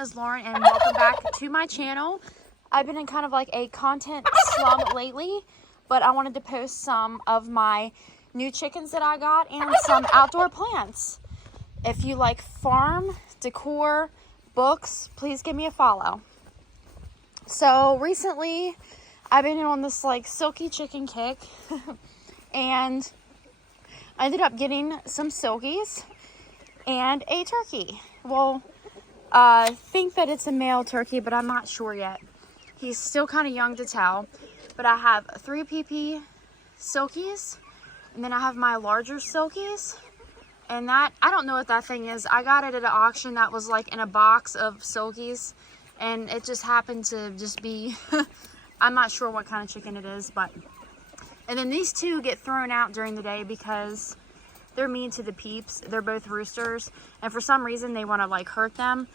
name is Lauren and welcome back to my channel. I've been in kind of like a content slump lately, but I wanted to post some of my new chickens that I got and some outdoor plants. If you like farm, decor, books, please give me a follow. So recently I've been on this like Silkie chicken kick and I ended up getting some Silkies and a turkey. Well, I think that it's a male turkey, but I'm not sure yet. He's still kind of young to tell. But I have 3 PP Silkies, and then I have my larger Silkies. And that, I don't know what that thing is. I got it at an auction that was like in a box of Silkies, and it just happened to just be, I'm not sure what kind of chicken it is, but. And then these two get thrown out during the day because they're mean to the peeps. They're both roosters, and for some reason they want to like hurt them.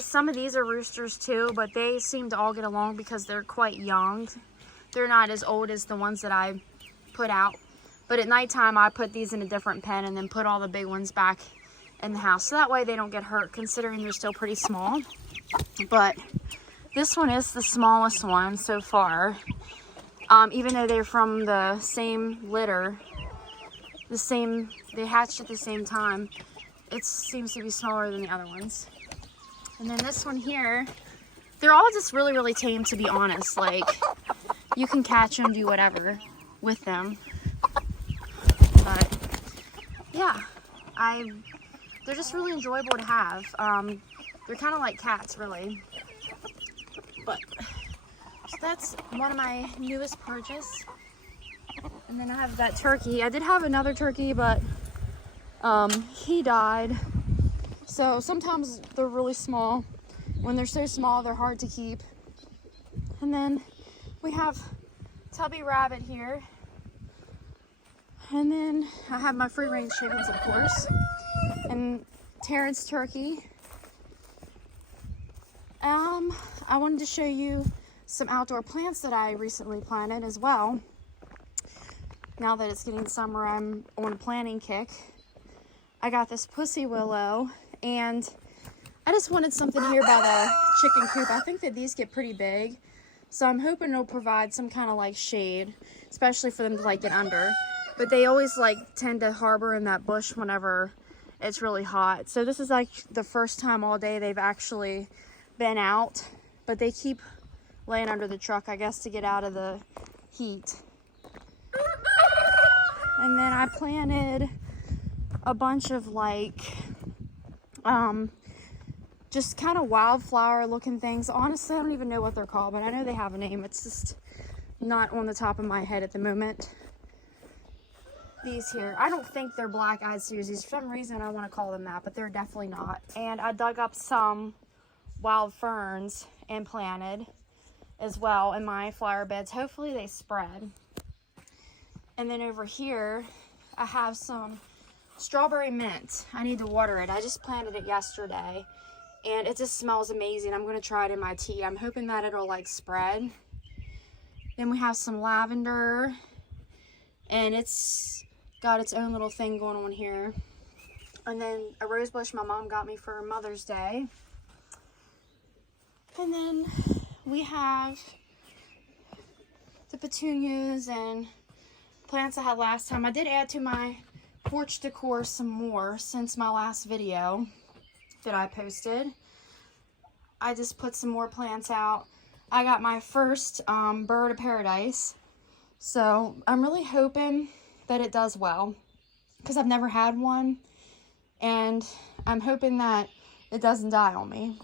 Some of these are roosters too, but they seem to all get along because they're quite young. They're not as old as the ones that I put out. But at nighttime I put these in a different pen and then put all the big ones back in the house. So that way they don't get hurt, considering they're still pretty small. But this one is the smallest one so far. Even though they're from the same litter, they hatched at the same time, it seems to be smaller than the other ones. And then this one here, they're all just really, really tame, to be honest. Like, you can catch them, do whatever with them. But yeah, they're just really enjoyable to have. They're kind of like cats, really. But so that's one of my newest purchase. And then I have that turkey. I did have another turkey, but he died. So sometimes they're really small. When they're so small, they're hard to keep. And then we have Tubby Rabbit here. And then I have my free range chickens, of course. And Terrence turkey. I wanted to show you some outdoor plants that I recently planted as well. Now that it's getting summer, I'm on a planting kick. I got this pussy willow, and I just wanted something here by the chicken coop. I think that these get pretty big, so I'm hoping it'll provide some kind of like shade, especially for them to like get under. But they always like tend to harbor in that bush whenever it's really hot. So this is like the first time all day they've actually been out, but they keep laying under the truck, I guess, to get out of the heat. And then I planted a bunch of like, just kind of wildflower looking things. Honestly, I don't even know what they're called, but I know they have a name. It's just not on the top of my head at the moment. These here, I don't think they're black-eyed Susie's. For some reason, I want to call them that, but they're definitely not. And I dug up some wild ferns and planted as well in my flower beds. Hopefully they spread. And then over here, I have some strawberry mint. I need to water it. I just planted it yesterday, and it just smells amazing. I'm going to try it in my tea. I'm hoping that it'll like spread. Then we have some lavender, and it's got its own little thing going on here. And then a rose bush my mom got me for Mother's Day. And then we have the petunias and plants I had last time. I did add to my porch decor some more since my last video that I posted. I just put some more plants out. I got my first bird of paradise, so I'm really hoping that it does well, because I've never had one, and I'm hoping that it doesn't die on me.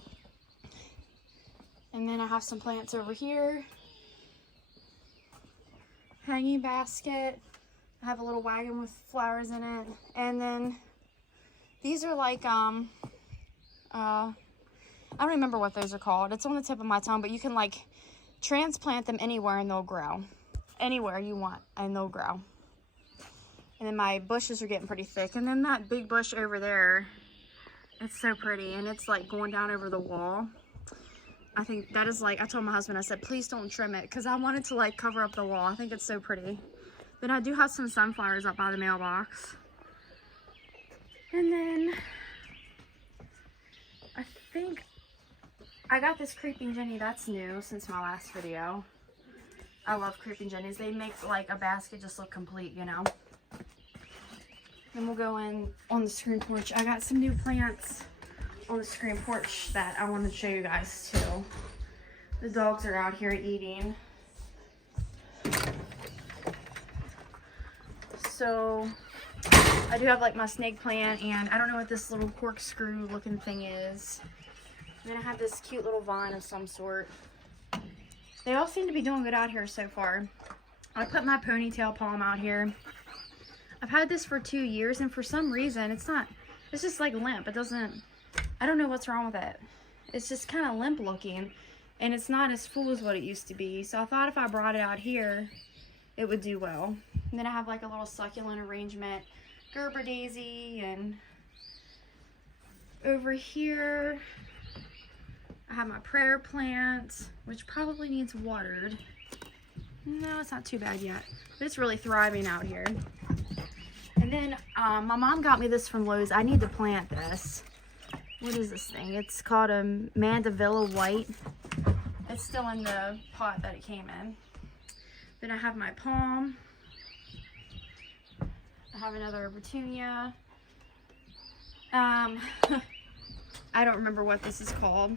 And then I have some plants over here. Hanging basket. I have a little wagon with flowers in it. And then these are like, I don't remember what those are called. It's on the tip of my tongue, but you can like transplant them anywhere and they'll grow. Anywhere you want and they'll grow. And then my bushes are getting pretty thick. And then that big bush over there, it's so pretty. And it's like going down over the wall. I think that is like, I told my husband, I said, please don't trim it, because I wanted to like cover up the wall. I think it's so pretty. Then I do have some sunflowers up by the mailbox. And then I think I got this creeping Jenny that's new since my last video. I love creeping Jennies. They make like a basket just look complete, you know. Then we'll go in on the screen porch. I got some new plants on the screen porch that I want to show you guys too. The dogs are out here eating. So I do have like my snake plant, and I don't know what this little corkscrew looking thing is. And then I have this cute little vine of some sort. They all seem to be doing good out here so far. I put my ponytail palm out here. I've had this for 2 years, and for some reason it's just like limp. It doesn't, I don't know what's wrong with it. It's just kind of limp looking, and it's not as full as what it used to be. So I thought if I brought it out here, it would do well. And then I have like a little succulent arrangement, Gerber daisy, and over here I have my prayer plant, which probably needs watered. No, it's not too bad yet, but it's really thriving out here. And then my mom got me this from Lowe's. I need to plant this. What is this thing? It's called a Mandevilla White. It's still in the pot that it came in. Then I have my palm. I have another petunia. I don't remember what this is called,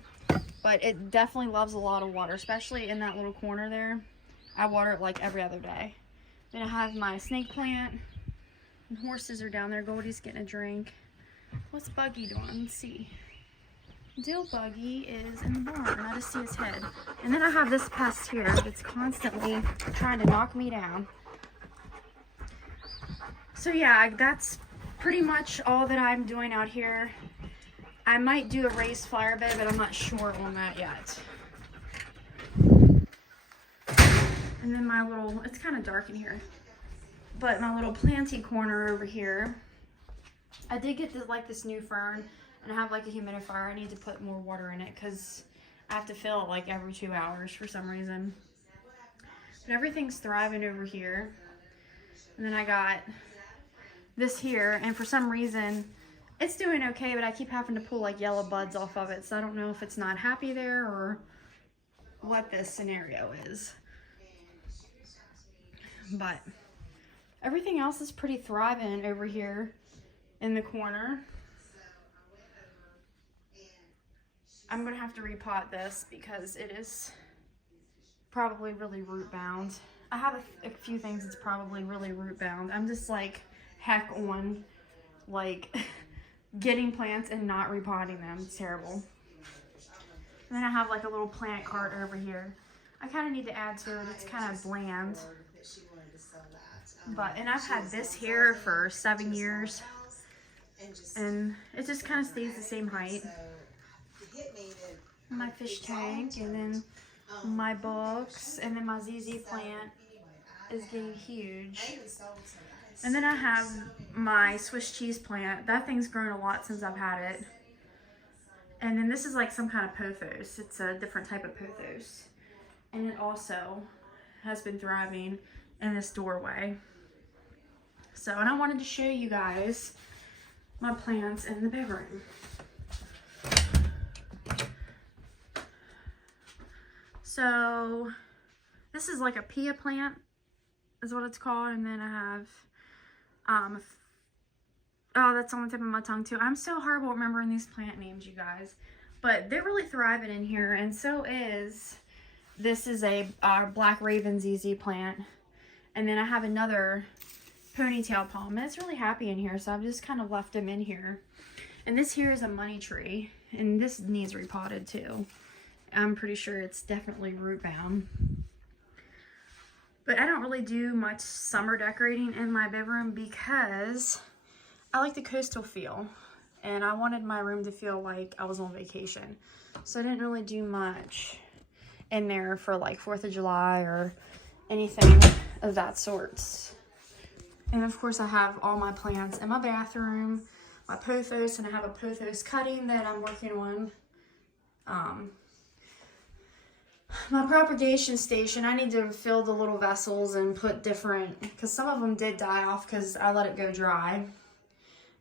but it definitely loves a lot of water, especially in that little corner there. I water it like every other day. Then I have my snake plant. And horses are down there. Goldie's getting a drink. What's Buggy doing? Let's see. Dill Buggy is in the barn. I just see his head. And then I have this pest here that's constantly trying to knock me down. So yeah, that's pretty much all that I'm doing out here. I might do a raised flower bed, but I'm not sure on that yet. And then my little, it's kind of dark in here, but my little planty corner over here, I did get this, like this new fern, and I have like a humidifier. I need to put more water in it because I have to fill it like every 2 hours for some reason. But everything's thriving over here. And then I got this here, and for some reason it's doing okay, but I keep having to pull like yellow buds off of it, so I don't know if it's not happy there or what this scenario is. But everything else is pretty thriving over here in the corner. I'm gonna have to repot this because it is probably really root bound. I have a few things that's probably really root bound. I'm just like heck on like getting plants and not repotting them. It's terrible. And then I have like a little plant cart over here. I kind of need to add to it. It's kind of bland. But, and I've had this here for 7 years, and it just kind of stays the same height. My fish tank, and then my books, and then my ZZ plant is getting huge. And then I have my Swiss cheese plant. That thing's grown a lot since I've had it. And then this is like some kind of pothos. It's a different type of pothos. And it also has been thriving in this doorway. So, and I wanted to show you guys my plants in the bedroom. So this is like a pia plant is what it's called. And then I have, oh, that's on the tip of my tongue too. I'm so horrible at remembering these plant names, you guys. But they're really thriving in here. And so is, this is a Black Raven ZZ plant. And then I have another ponytail palm, and it's really happy in here, so I've just kind of left them in here. And this here is a money tree, and this needs repotted too. I'm pretty sure it's definitely root bound. But I don't really do much summer decorating in my bedroom because I like the coastal feel, and I wanted my room to feel like I was on vacation. So I didn't really do much in there for like 4th of July or anything of that sort. And of course I have all my plants in my bathroom, my pothos, and I have a pothos cutting that I'm working on. My propagation station, I need to fill the little vessels and put different, because some of them did die off because I let it go dry.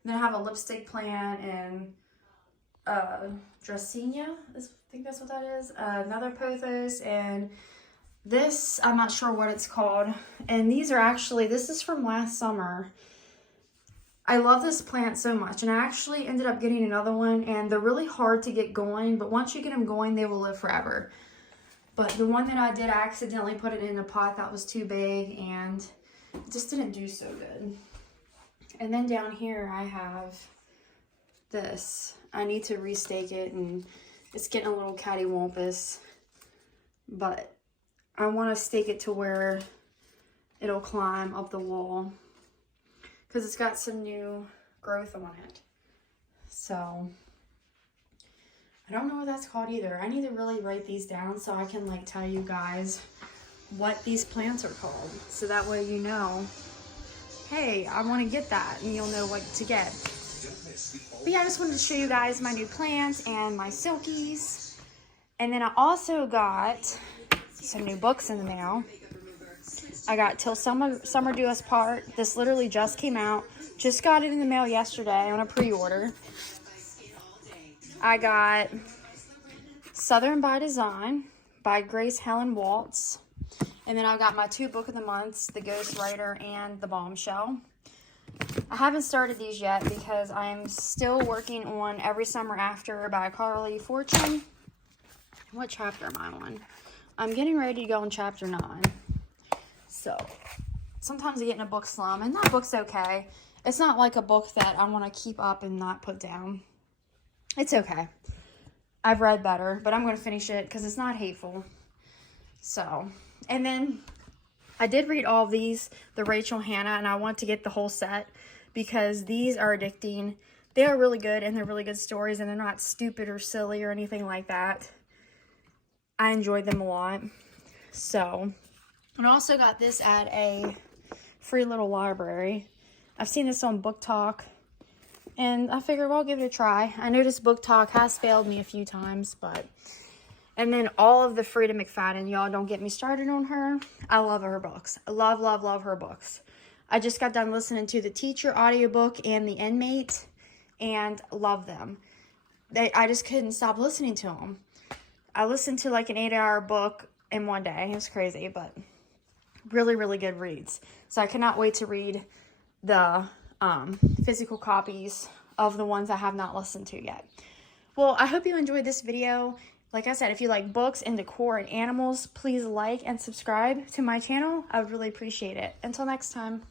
Then I have a lipstick plant and Dracaena, I think that's what that is. Another pothos, and this, I'm not sure what it's called. And these are actually, this is from last summer. I love this plant so much, and I actually ended up getting another one, and they're really hard to get going, but once you get them going, they will live forever. But the one that I did, I accidentally put it in a pot that was too big, and it just didn't do so good. And then down here, I have this. I need to restake it, and it's getting a little cattywampus, but I want to stake it to where it'll climb up the wall, because it's got some new growth on it. So I don't know what that's called either. I need to really write these down so I can like tell you guys what these plants are called, so that way you know, hey, I want to get that, and you'll know what to get. But yeah, I just wanted to show you guys my new plants and my silkies. And then I also got some new books in the mail. I got Till Summer Do Us Part. This literally just came out. Just got it in the mail yesterday on a pre-order. I got Southern by Design by Grace Helen Waltz. And then I've got my 2 book of the months, The Ghost Writer and The Bombshell. I haven't started these yet because I'm still working on Every Summer After by Carly Fortune. What chapter am I on? I'm getting ready to go on chapter 9. So, sometimes I get in a book slum, and that book's okay. It's not like a book that I want to keep up and not put down. It's okay. I've read better, but I'm going to finish it because it's not hateful. So, and then I did read all of these, the Rachel Hannah, and I want to get the whole set because these are addicting. They are really good, and they're really good stories, and they're not stupid or silly or anything like that. I enjoyed them a lot. So, and I also got this at a free little library. I've seen this on Book Talk, and I figured, well, I'll give it a try. I noticed Book Talk has failed me a few times, but... And then all of the Frida McFadden, y'all don't get me started on her. I love her books. I love, love, love her books. I just got done listening to The Teacher audiobook and The Inmate, and love them. I just couldn't stop listening to them. I listened to like an 8-hour book in one day. It was crazy, but really, really good reads. So I cannot wait to read the physical copies of the ones I have not listened to yet. Well, I hope you enjoyed this video. Like I said, if you like books and decor and animals, please like and subscribe to my channel. I would really appreciate it. Until next time.